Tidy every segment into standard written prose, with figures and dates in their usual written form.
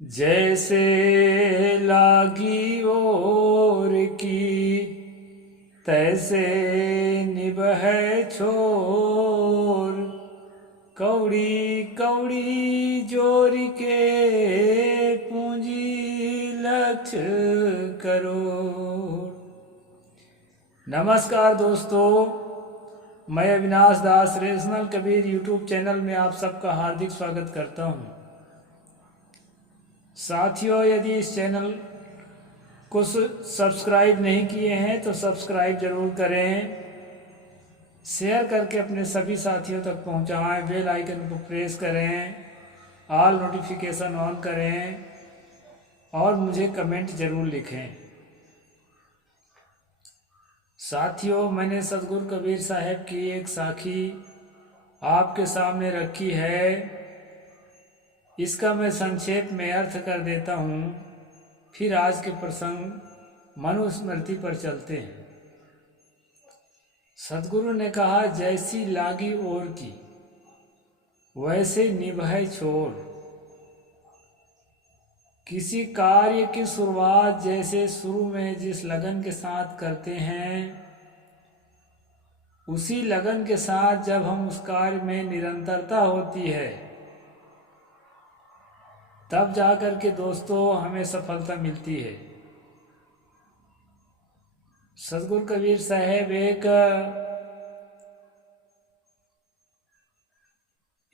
जैसे लागी ओर की तैसे निभै छोर। कौड़ी कौड़ी जोर के पूंजी लक्ष्य करो। नमस्कार दोस्तों, मैं अविनाश दास रेशनल कबीर यूट्यूब चैनल में आप सबका हार्दिक स्वागत करता हूं। साथियों, यदि इस चैनल को सब्सक्राइब नहीं किए हैं तो सब्सक्राइब जरूर करें, शेयर करके अपने सभी साथियों तक पहुंचाएं, बेल आइकन को प्रेस करें, ऑल नोटिफिकेशन ऑन करें और मुझे कमेंट जरूर लिखें। साथियों, मैंने सतगुरु कबीर साहब की एक साखी आपके सामने रखी है। इसका मैं संक्षेप में अर्थ कर देता हूँ, फिर आज के प्रसंग मनुस्मृति पर चलते हैं। सतगुरु ने कहा, जैसी लागी ओर की वैसे निभै छोर। किसी कार्य की शुरुआत जैसे शुरू में जिस लगन के साथ करते हैं, उसी लगन के साथ जब हम उस कार्य में निरंतरता होती है, तब जाकर के दोस्तों हमें सफलता मिलती है। सतगुरु कबीर साहब एक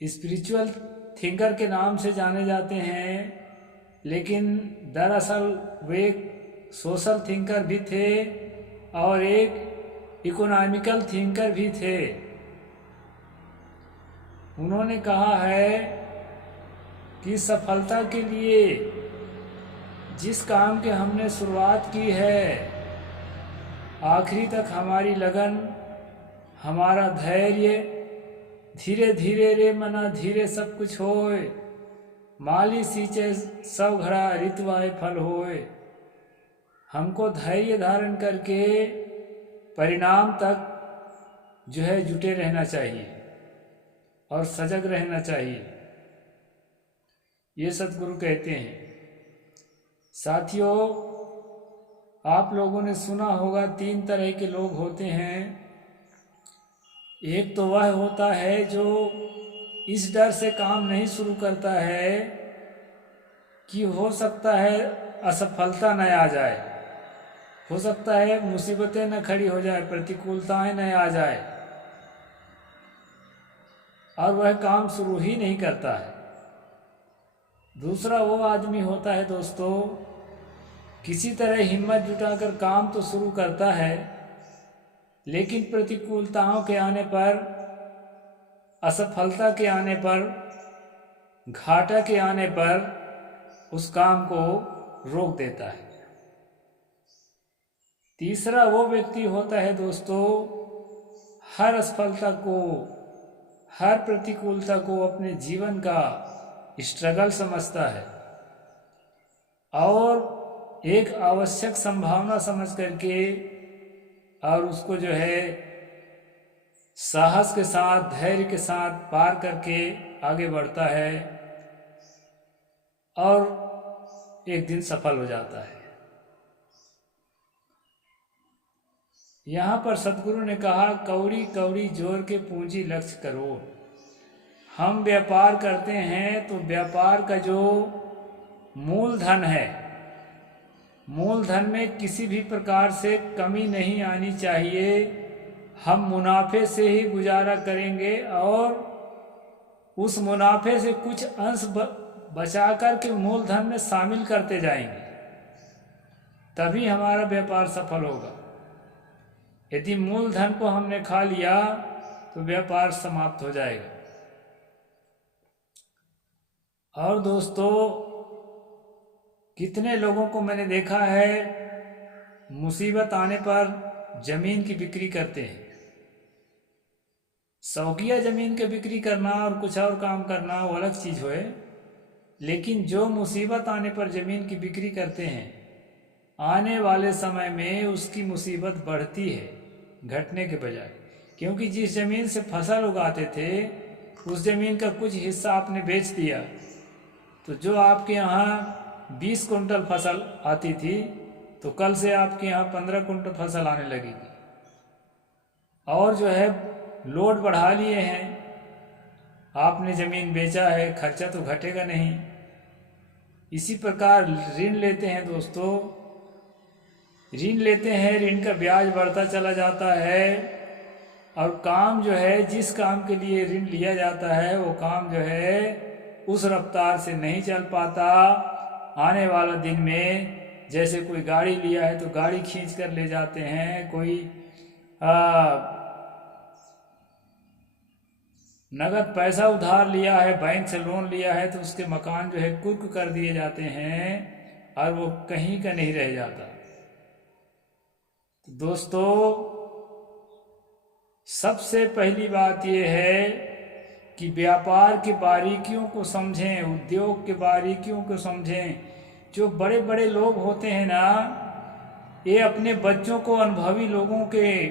स्पिरिचुअल थिंकर के नाम से जाने जाते हैं, लेकिन दरअसल वे एक सोशल थिंकर भी थे और एक इकोनॉमिकल थिंकर भी थे। उन्होंने कहा है कि सफलता के लिए जिस काम के हमने शुरुआत की है, आखिरी तक हमारी लगन, हमारा धैर्य, धीरे धीरे रे मना धीरे सब कुछ होए, माली सींचे सब घड़ा ऋतुआए फल होए। हमको धैर्य धारण करके परिणाम तक जो है जुटे रहना चाहिए और सजग रहना चाहिए, ये सतगुरु कहते हैं। साथियों, आप लोगों ने सुना होगा 3 तरह के लोग होते हैं। एक तो वह होता है जो इस डर से काम नहीं शुरू करता है कि हो सकता है असफलता न आ जाए, हो सकता है मुसीबतें न खड़ी हो जाए, प्रतिकूलताएं न आ जाए, और वह काम शुरू ही नहीं करता है। दूसरा वो आदमी होता है दोस्तों, किसी तरह हिम्मत जुटाकर काम तो शुरू करता है, लेकिन प्रतिकूलताओं के आने पर, असफलता के आने पर, घाटा के आने पर उस काम को रोक देता है। तीसरा वो व्यक्ति होता है दोस्तों, हर असफलता को, हर प्रतिकूलता को अपने जीवन का स्ट्रगल समझता है और एक आवश्यक संभावना समझ करके और उसको जो है साहस के साथ, धैर्य के साथ पार करके आगे बढ़ता है और एक दिन सफल हो जाता है। यहाँ पर सतगुरु ने कहा, कौड़ी कौड़ी जोर के पूंजी लक्ष्य करो। हम व्यापार करते हैं तो व्यापार का जो मूलधन है, मूलधन में किसी भी प्रकार से कमी नहीं आनी चाहिए। हम मुनाफे से ही गुजारा करेंगे और उस मुनाफे से कुछ अंश बचा कर के मूलधन में शामिल करते जाएंगे, तभी हमारा व्यापार सफल होगा। यदि मूलधन को हमने खा लिया तो व्यापार समाप्त हो जाएगा। और दोस्तों, कितने लोगों को मैंने देखा है, मुसीबत आने पर जमीन की बिक्री करते हैं। शौकिया जमीन की बिक्री करना और कुछ और काम करना वो अलग चीज है, लेकिन जो मुसीबत आने पर जमीन की बिक्री करते हैं, आने वाले समय में उसकी मुसीबत बढ़ती है घटने के बजाय। क्योंकि जिस जमीन से फसल उगाते थे, उस जमीन का कुछ हिस्सा आपने बेच दिया तो जो आपके यहाँ 20 कुंटल फसल आती थी तो कल से आपके यहाँ 15 कुंटल फसल आने लगेगी। और जो है लोड बढ़ा लिए हैं, आपने ज़मीन बेचा है, खर्चा तो घटेगा नहीं। इसी प्रकार ऋण लेते हैं दोस्तों, ऋण लेते हैं, ऋण का ब्याज बढ़ता चला जाता है और काम जो है, जिस काम के लिए ऋण लिया जाता है वो काम जो है उस रफ्तार से नहीं चल पाता। आने वाला दिन में जैसे कोई गाड़ी लिया है तो गाड़ी खींच कर ले जाते हैं, कोई नगद पैसा उधार लिया है, बैंक से लोन लिया है तो उसके मकान जो है कुर्क कर दिए जाते हैं और वो कहीं का नहीं रह जाता। तो दोस्तों सबसे पहली बात ये है कि व्यापार की बारीकियों को समझें, उद्योग के बारीकियों को समझें। जो बड़े बड़े लोग होते हैं ना, ये अपने बच्चों को अनुभवी लोगों के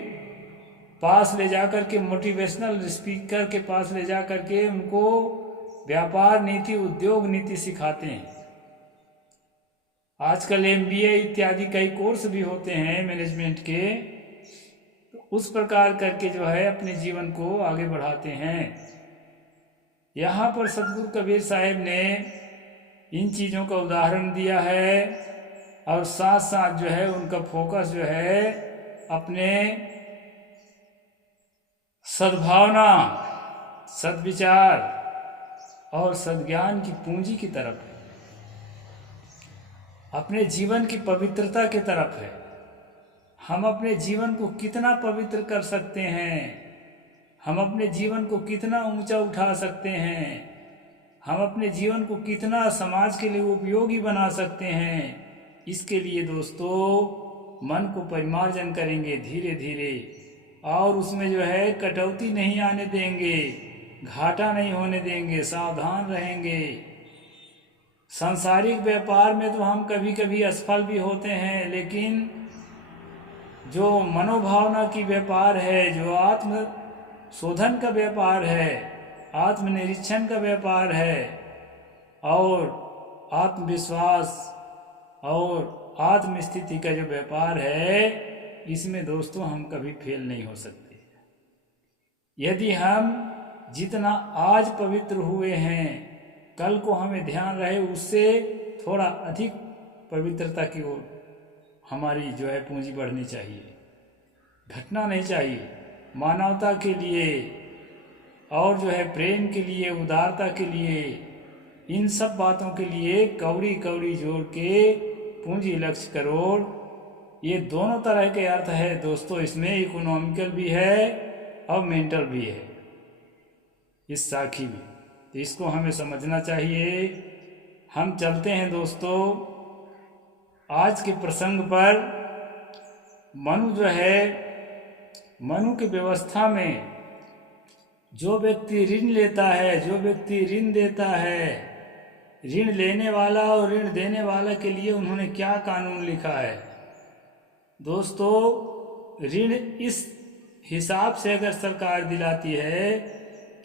पास ले जाकर के, मोटिवेशनल स्पीकर के पास ले जाकर के उनको व्यापार नीति, उद्योग नीति सिखाते हैं। आजकल MBA इत्यादि कई कोर्स भी होते हैं मैनेजमेंट के, तो उस प्रकार करके जो है अपने जीवन को आगे बढ़ाते हैं। यहाँ पर सतगुरु कबीर साहब ने इन चीज़ों का उदाहरण दिया है और साथ साथ जो है उनका फोकस जो है अपने सद्भावना, सद्विचार और सद्ज्ञान की पूंजी की तरफ है, अपने जीवन की पवित्रता की तरफ है। हम अपने जीवन को कितना पवित्र कर सकते हैं, हम अपने जीवन को कितना ऊंचा उठा सकते हैं, हम अपने जीवन को कितना समाज के लिए उपयोगी बना सकते हैं, इसके लिए दोस्तों मन को परिमार्जन करेंगे धीरे धीरे और उसमें जो है कटौती नहीं आने देंगे, घाटा नहीं होने देंगे, सावधान रहेंगे। सांसारिक व्यापार में तो हम कभी कभी असफल भी होते हैं, लेकिन जो मनोभावना की व्यापार है, जो आत्म शोधन का व्यापार है, आत्मनिरीक्षण का व्यापार है और आत्मविश्वास और आत्मस्थिति का जो व्यापार है, इसमें दोस्तों हम कभी फेल नहीं हो सकते। यदि हम जितना आज पवित्र हुए हैं, कल को हमें ध्यान रहे उससे थोड़ा अधिक पवित्रता की ओर हमारी जो है पूंजी बढ़नी चाहिए, घटना नहीं चाहिए। मानवता के लिए और जो है प्रेम के लिए, उदारता के लिए, इन सब बातों के लिए कौड़ी कौड़ी जोड़ के पूंजी लक्ष्य करोड़, ये दोनों तरह के अर्थ है दोस्तों। इसमें इकोनॉमिकल भी है और मेंटल भी है, इस साखी में, तो इसको हमें समझना चाहिए। हम चलते हैं दोस्तों आज के प्रसंग पर। मनु जो है, मनु की व्यवस्था में जो व्यक्ति ऋण लेता है, जो व्यक्ति ऋण देता है, ऋण लेने वाला और ऋण देने वाला के लिए उन्होंने क्या कानून लिखा है दोस्तों। ऋण इस हिसाब से अगर सरकार दिलाती है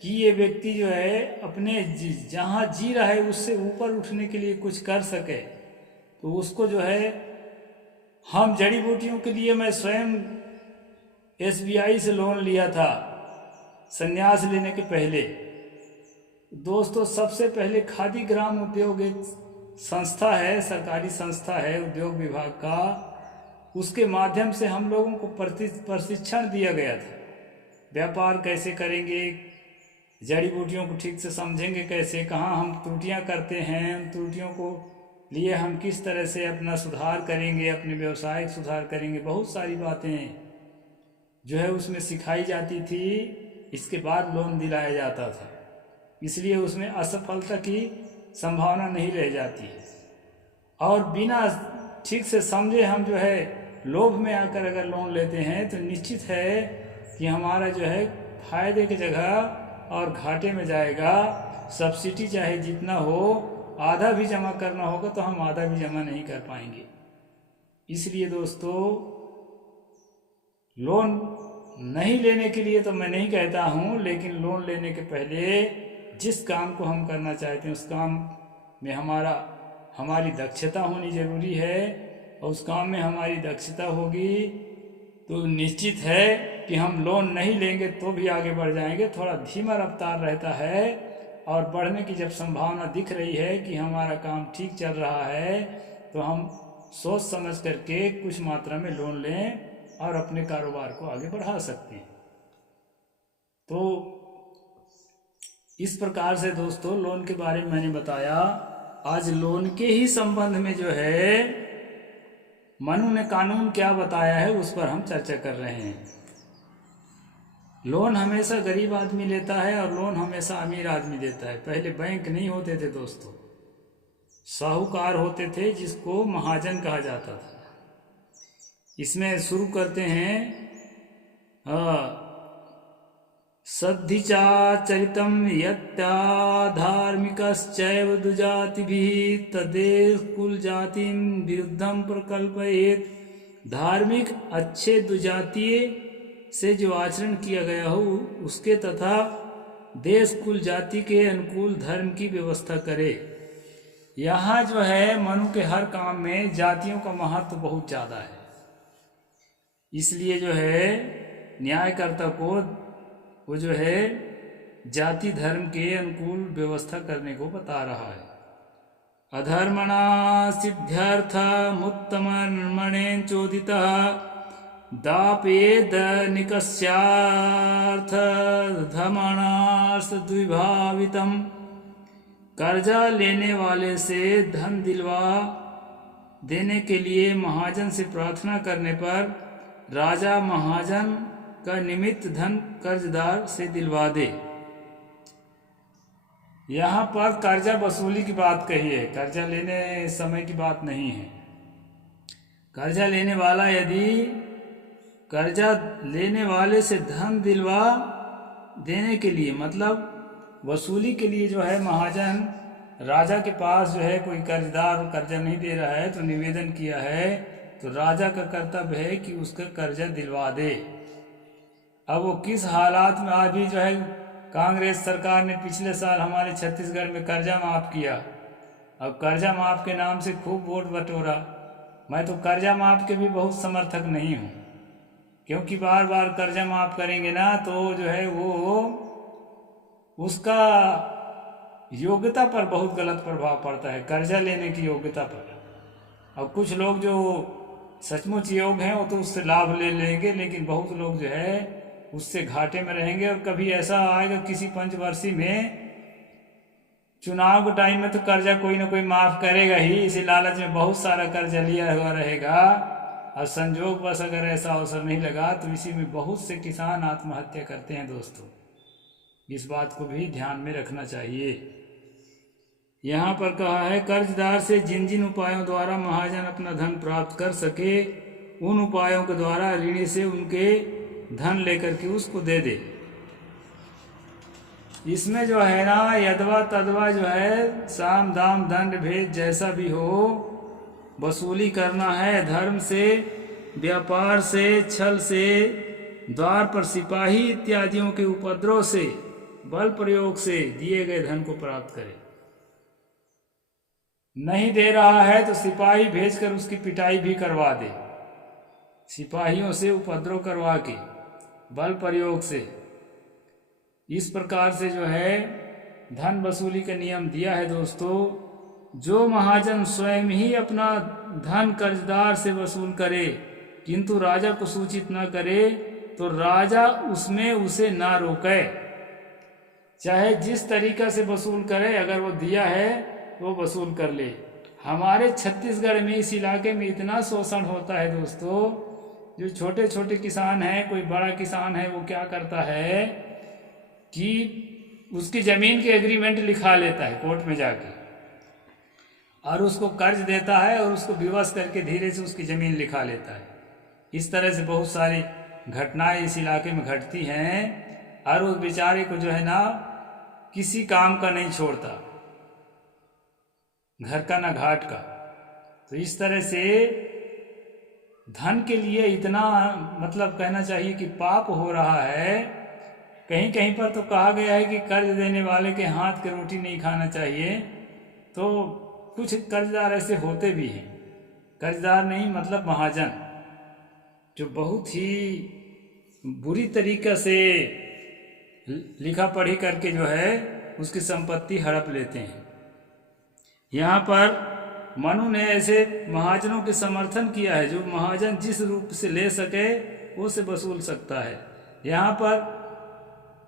कि ये व्यक्ति जो है अपने जहाँ जी रहा है उससे ऊपर उठने के लिए कुछ कर सके, तो उसको जो है, हम जड़ी बूटियों के लिए मैं स्वयं SBI से लोन लिया था संन्यास लेने के पहले दोस्तों। सबसे पहले खादी ग्राम उद्योग एक संस्था है, सरकारी संस्था है उद्योग विभाग का, उसके माध्यम से हम लोगों को प्रशिक्षण दिया गया था। व्यापार कैसे करेंगे, जड़ी बूटियों को ठीक से समझेंगे कैसे, कहाँ हम त्रुटियां करते हैं, उन त्रुटियों को लिए हम किस तरह से अपना सुधार करेंगे, अपने व्यवसायिक सुधार करेंगे, बहुत सारी बातें जो है उसमें सिखाई जाती थी। इसके बाद लोन दिलाया जाता था, इसलिए उसमें असफलता की संभावना नहीं रह जाती है। और बिना ठीक से समझे हम जो है लोभ में आकर अगर लोन लेते हैं तो निश्चित है कि हमारा जो है फायदे की जगह और घाटे में जाएगा। सब्सिडी चाहे जितना हो, आधा भी जमा करना होगा तो हम आधा भी जमा नहीं कर पाएंगे। इसलिए दोस्तों लोन नहीं लेने के लिए तो मैं नहीं कहता हूँ, लेकिन लोन लेने के पहले जिस काम को हम करना चाहते हैं उस काम में हमारी दक्षता होनी जरूरी है, और उस काम में हमारी दक्षता होगी तो निश्चित है कि हम लोन नहीं लेंगे तो भी आगे बढ़ जाएंगे। थोड़ा धीमा रफ्तार रहता है, और बढ़ने की जब संभावना दिख रही है कि हमारा काम ठीक चल रहा है तो हम सोच समझ करके कुछ मात्रा में लोन लें और अपने कारोबार को आगे बढ़ा सकते हैं। तो इस प्रकार से दोस्तों लोन के बारे में मैंने बताया। आज लोन के ही संबंध में जो है मनु ने कानून क्या बताया है उस पर हम चर्चा कर रहे हैं। लोन हमेशा गरीब आदमी लेता है और लोन हमेशा अमीर आदमी देता है। पहले बैंक नहीं होते थे दोस्तों, साहूकार होते थे जिसको महाजन कहा जाता था। इसमें शुरू करते हैं सद्धिचा चरितम यत्या धार्मिकश्चैव दुजातिभिः तदेव कुल जातिम विरुद्धम प्रकल्पयेत। धार्मिक अच्छे दुजातीय से जो आचरण किया गया हो उसके तथा देश कुल जाति के अनुकूल धर्म की व्यवस्था करे। यहाँ जो है मनु के हर काम में जातियों का महत्व बहुत ज़्यादा है, इसलिए जो है न्यायकर्ता को वो जो है जाति धर्म के अनुकूल व्यवस्था करने को बता रहा है। अधर्मणा सिद्ध्यर्थ मुत्तमर्मणेन चोदितः दापेद निकस्यार्थ धर्मणार्थ द्विभावितम। कर्जा लेने वाले से धन दिलवा देने के लिए महाजन से प्रार्थना करने पर राजा महाजन का निमित्त धन कर्जदार से दिलवा दे। यहाँ पर कर्जा वसूली की बात कही है, कर्जा लेने समय की बात नहीं है। कर्जा लेने वाला यदि कर्जा लेने वाले से धन दिलवा देने के लिए मतलब वसूली के लिए जो है महाजन राजा के पास जो है कोई कर्जदार कर्जा नहीं दे रहा है तो निवेदन किया है, तो राजा का कर्तव्य है कि उसका कर्जा दिलवा दे। अब वो किस हालात में, आज भी जो है कांग्रेस सरकार ने पिछले साल हमारे छत्तीसगढ़ में कर्जा माफ़ किया। अब कर्जा माफ़ के नाम से खूब वोट बटोरा। मैं तो कर्जा माफ़ के भी बहुत समर्थक नहीं हूँ, क्योंकि बार बार कर्जा माफ़ करेंगे ना तो जो है वो उसका योग्यता पर बहुत गलत प्रभाव पड़ता है, कर्जा लेने की योग्यता पर। अब कुछ लोग जो सचमुच योग्य हैं वो तो उससे लाभ ले लेंगे, लेकिन बहुत लोग जो है उससे घाटे में रहेंगे। और कभी ऐसा आएगा किसी पंचवर्षीय में चुनाव के टाइम में तो कर्जा कोई ना कोई माफ़ करेगा ही, इसी लालच में बहुत सारा कर्जा लिया हुआ रहेगा। और संजोग बस अगर ऐसा अवसर नहीं लगा तो इसी में बहुत से किसान आत्महत्या करते हैं दोस्तों। इस बात को भी ध्यान में रखना चाहिए। यहाँ पर कहा है कर्जदार से जिन जिन उपायों द्वारा महाजन अपना धन प्राप्त कर सके उन उपायों के द्वारा ऋणी से उनके धन लेकर के उसको दे दे। इसमें जो है ना यदवा तदवा जो है साम दाम दंड भेद जैसा भी हो वसूली करना है। धर्म से, व्यापार से, छल से, द्वार पर सिपाही इत्यादियों के उपद्रव से, बल प्रयोग से दिए गए धन को प्राप्त करे। नहीं दे रहा है तो सिपाही भेजकर उसकी पिटाई भी करवा दे, सिपाहियों से उपद्रव करवा के बल प्रयोग से। इस प्रकार से जो है धन वसूली का नियम दिया है दोस्तों। जो महाजन स्वयं ही अपना धन कर्जदार से वसूल करे किंतु राजा को सूचित न करे तो राजा उसमें उसे ना रोके, चाहे जिस तरीका से वसूल करे, अगर वो दिया है वो वसूल कर ले। हमारे छत्तीसगढ़ में इस इलाके में इतना शोषण होता है दोस्तों। जो छोटे छोटे किसान हैं, कोई बड़ा किसान है, वो क्या करता है कि उसकी ज़मीन के एग्रीमेंट लिखा लेता है कोर्ट में जाके और उसको कर्ज देता है और उसको विवश करके धीरे से उसकी ज़मीन लिखा लेता है। इस तरह से बहुत सारी घटनाएं इस इलाके में घटती हैं और उस बेचारे को जो है ना किसी काम का नहीं छोड़ता, घर का ना घाट का। तो इस तरह से धन के लिए इतना मतलब कहना चाहिए कि पाप हो रहा है। कहीं कहीं पर तो कहा गया है कि कर्ज देने वाले के हाथ की रोटी नहीं खाना चाहिए। तो कुछ कर्जदार ऐसे होते भी हैं, कर्जदार नहीं मतलब महाजन, जो बहुत ही बुरी तरीक़े से लिखा पढ़ी करके जो है उसकी संपत्ति हड़प लेते हैं। यहाँ पर मनु ने ऐसे महाजनों के समर्थन किया है, जो महाजन जिस रूप से ले सके वो से वसूल सकता है। यहाँ पर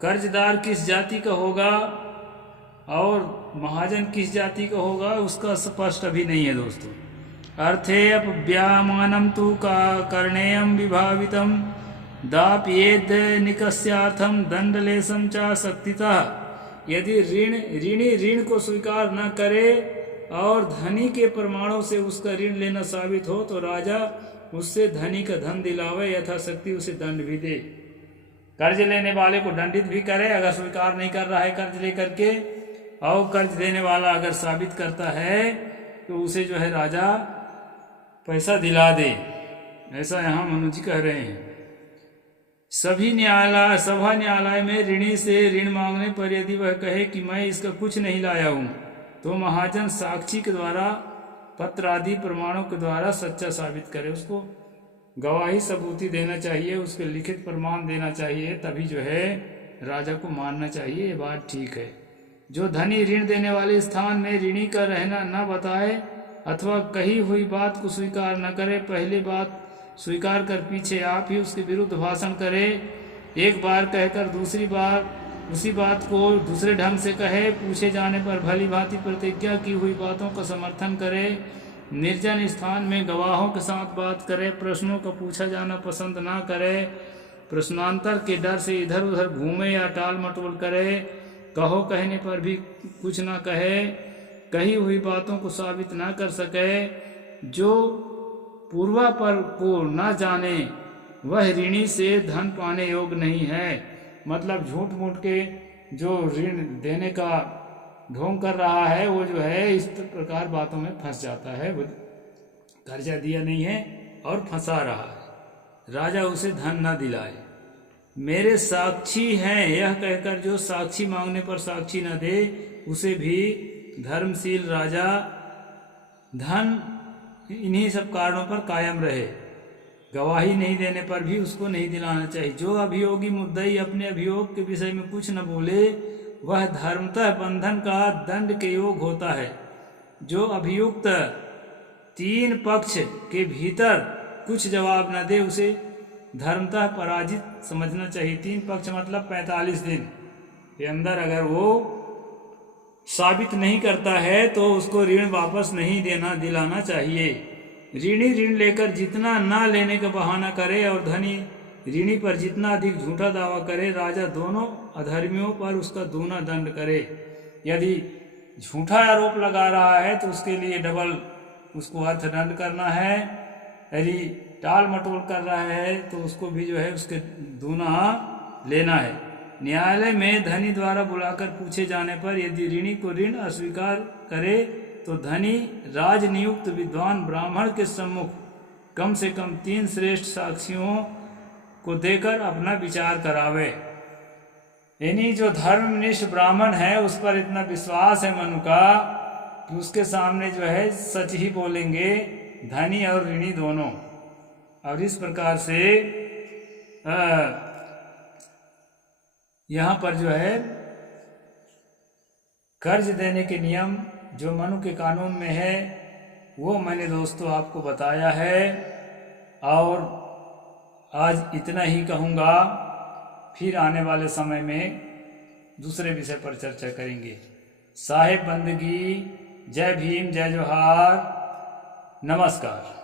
कर्जदार किस जाति का होगा और महाजन किस जाति का होगा उसका स्पष्ट अभी नहीं है दोस्तों। अर्थे अपव्यामानं तु का कर्णेयं विभावितं दाप्येद निकस्यार्थम दंडलेशम चा शक्तितः। यदि ऋणी ऋण को स्वीकार न करे और धनी के प्रमाणों से उसका ऋण लेना साबित हो तो राजा उससे धनी का धन दिलावे, यथाशक्ति उसे दंड भी दे। कर्ज लेने वाले को दंडित भी करे अगर स्वीकार नहीं कर रहा है कर्ज लेकर के, और कर्ज देने वाला अगर साबित करता है तो उसे जो है राजा पैसा दिला दे। ऐसा यहाँ मनु जी कह रहे हैं। सभा न्यायालय में ऋणी से ऋण मांगने पर यदि वह कहे कि मैं इसका कुछ नहीं लाया हूँ, तो महाजन साक्षी के द्वारा पत्र आदि प्रमाणों के द्वारा सच्चा साबित करे। उसको गवाही सबूती देना चाहिए, उसके लिखित प्रमाण देना चाहिए, तभी जो है राजा को मानना चाहिए। ये बात ठीक है। जो धनी ऋण देने वाले स्थान में ऋणी का रहना न बताए अथवा कही हुई बात को स्वीकार न करे, पहली बात स्वीकार कर पीछे आप ही उसके विरुद्ध भाषण करे, एक बार कहकर दूसरी बार उसी बात को दूसरे ढंग से कहे, पूछे जाने पर भली भांति प्रतिज्ञा की हुई बातों का समर्थन करे, निर्जन स्थान में गवाहों के साथ बात करे, प्रश्नों का पूछा जाना पसंद ना करे, प्रश्नांतर के डर से इधर उधर घूमे या टाल मटोल करे, कहो कहने पर भी कुछ ना कहे, कही हुई बातों को साबित ना कर सके, जो पूर्वापर को न जाने वह ऋणी से धन पाने योग्य नहीं है। मतलब झूठ मूठ के जो ऋण देने का ढोंग कर रहा है वो जो है इस प्रकार बातों में फंस जाता है। वो कर्जा दिया नहीं है और फंसा रहा है, राजा उसे धन न दिलाए। मेरे साक्षी हैं यह कहकर जो साक्षी मांगने पर साक्षी न दे, उसे भी धर्मशील राजा धन इन्हीं सब कारणों पर कायम रहे। गवाही नहीं देने पर भी उसको नहीं दिलाना चाहिए। जो अभियोगी मुद्दई अपने अभियोग के विषय में कुछ न बोले वह धर्मतः बंधन का दंड के योग होता है। जो अभियुक्त 3 पक्ष के भीतर कुछ जवाब न दे उसे धर्मतः पराजित समझना चाहिए। 3 पक्ष मतलब 45 दिन के अंदर अगर वो साबित नहीं करता है तो उसको ऋण वापस नहीं दिलाना चाहिए। ऋणी ऋण लेकर जितना ना लेने का बहाना करे और धनी ऋणी पर जितना अधिक झूठा दावा करे, राजा दोनों अधर्मियों पर उसका दूना दंड करे। यदि झूठा आरोप लगा रहा है तो उसके लिए डबल उसको अर्थदंड करना है, यदि टाल मटोल कर रहा है तो उसको भी जो है उसके दूना लेना है। न्यायालय में धनी द्वारा बुलाकर पूछे जाने पर यदि ऋणी को ऋण अस्वीकार करे तो धनी राजनियुक्त विद्वान ब्राह्मण के सम्मुख कम से कम 3 श्रेष्ठ साक्षियों को देकर अपना विचार करावे। यानी जो धर्मनिष्ठ ब्राह्मण है उस पर इतना विश्वास है मनु का कि उसके सामने जो है सच ही बोलेंगे धनी और ऋणी दोनों। और इस प्रकार से यहाँ पर जो है कर्ज देने के नियम जो मनु के कानून में है वो मैंने दोस्तों आपको बताया है। और आज इतना ही कहूँगा, फिर आने वाले समय में दूसरे विषय पर चर्चा करेंगे। साहेब बंदगी, जय भीम, जय जोहार, नमस्कार।